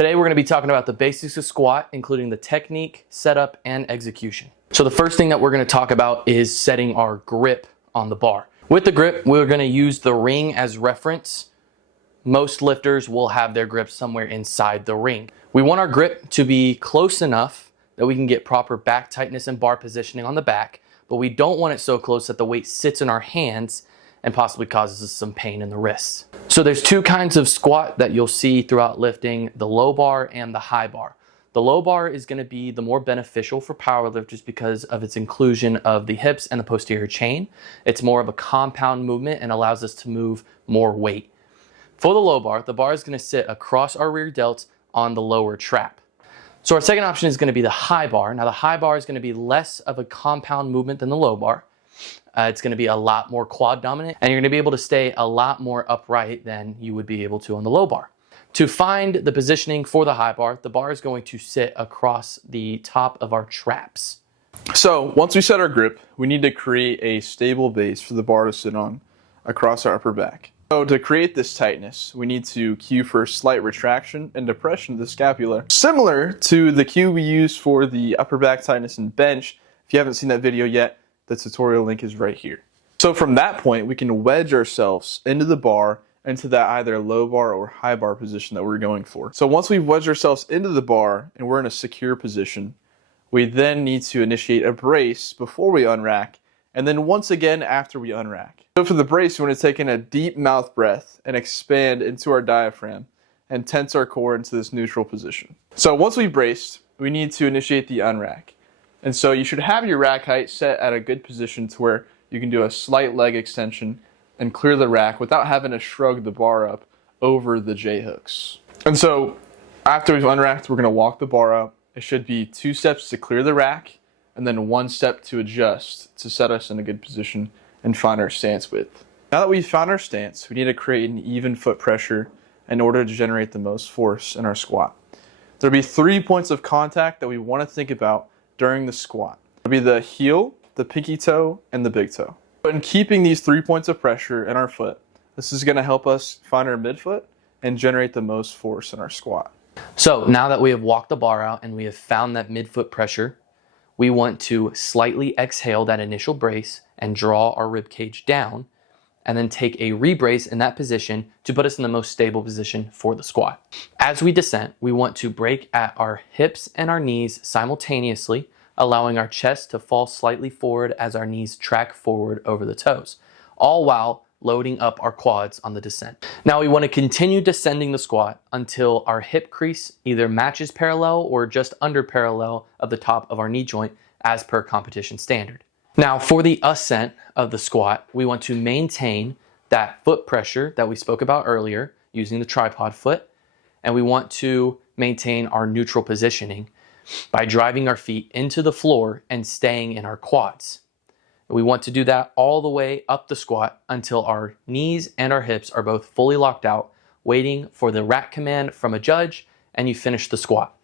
Today we're going to be talking about the basics of squat, including the technique, setup, and execution. So the first thing that we're going to talk about is setting our grip on the bar. With the grip, we're going to use the ring as reference. Most lifters will have their grip somewhere inside the ring. We want our grip to be close enough that we can get proper back tightness and bar positioning on the back, but we don't want it so close that the weight sits in our hands and possibly causes us some pain in the wrists. So there's two kinds of squat that you'll see throughout lifting, the low bar and the high bar. The low bar is going to be the more beneficial for powerlifters because of its inclusion of the hips and the posterior chain. It's more of a compound movement and allows us to move more weight. For the low bar, the bar is going to sit across our rear delts on the lower trap. So our second option is going to be the high bar. Now the high bar is going to be less of a compound movement than the low bar. It's going to be a lot more quad dominant, and you're going to be able to stay a lot more upright than you would be able to on the low bar. To find the positioning for the high bar, the bar is going to sit across the top of our traps. So once we set our grip, we need to create a stable base for the bar to sit on across our upper back. So to create this tightness, we need to cue for slight retraction and depression of the scapula. Similar to the cue we use for the upper back tightness and bench. If you haven't seen that video yet, the tutorial link is right here. So from that point, we can wedge ourselves into the bar, into that either low bar or high bar position that we're going for. So once we've wedged ourselves into the bar and we're in a secure position, we then need to initiate a brace before we unrack, and then once again after we unrack. So for the brace, we want to take in a deep mouth breath and expand into our diaphragm and tense our core into this neutral position. So once we've braced, we need to initiate the unrack. And so you should have your rack height set at a good position to where you can do a slight leg extension and clear the rack without having to shrug the bar up over the J-hooks. And so after we've unracked, we're going to walk the bar up. It should be 2 steps to clear the rack and then 1 step to adjust to set us in a good position and find our stance width. Now that we've found our stance, we need to create an even foot pressure in order to generate the most force in our squat. There'll be 3 points of contact that we want to think about during the squat. It'll be the heel, the pinky toe, and the big toe. In keeping these 3 points of pressure in our foot, this is going to help us find our midfoot and generate the most force in our squat. So now that we have walked the bar out and we have found that midfoot pressure, we want to slightly exhale that initial brace and draw our rib cage down, and then take a rebrace in that position to put us in the most stable position for the squat. As we descend, we want to break at our hips and our knees simultaneously, allowing our chest to fall slightly forward as our knees track forward over the toes, all while loading up our quads on the descent. Now we want to continue descending the squat until our hip crease either matches parallel or just under parallel of the top of our knee joint as per competition standard. Now for the ascent of the squat, we want to maintain that foot pressure that we spoke about earlier using the tripod foot, and we want to maintain our neutral positioning by driving our feet into the floor and staying in our quads. We want to do that all the way up the squat until our knees and our hips are both fully locked out, waiting for the rack command from a judge, and you finish the squat.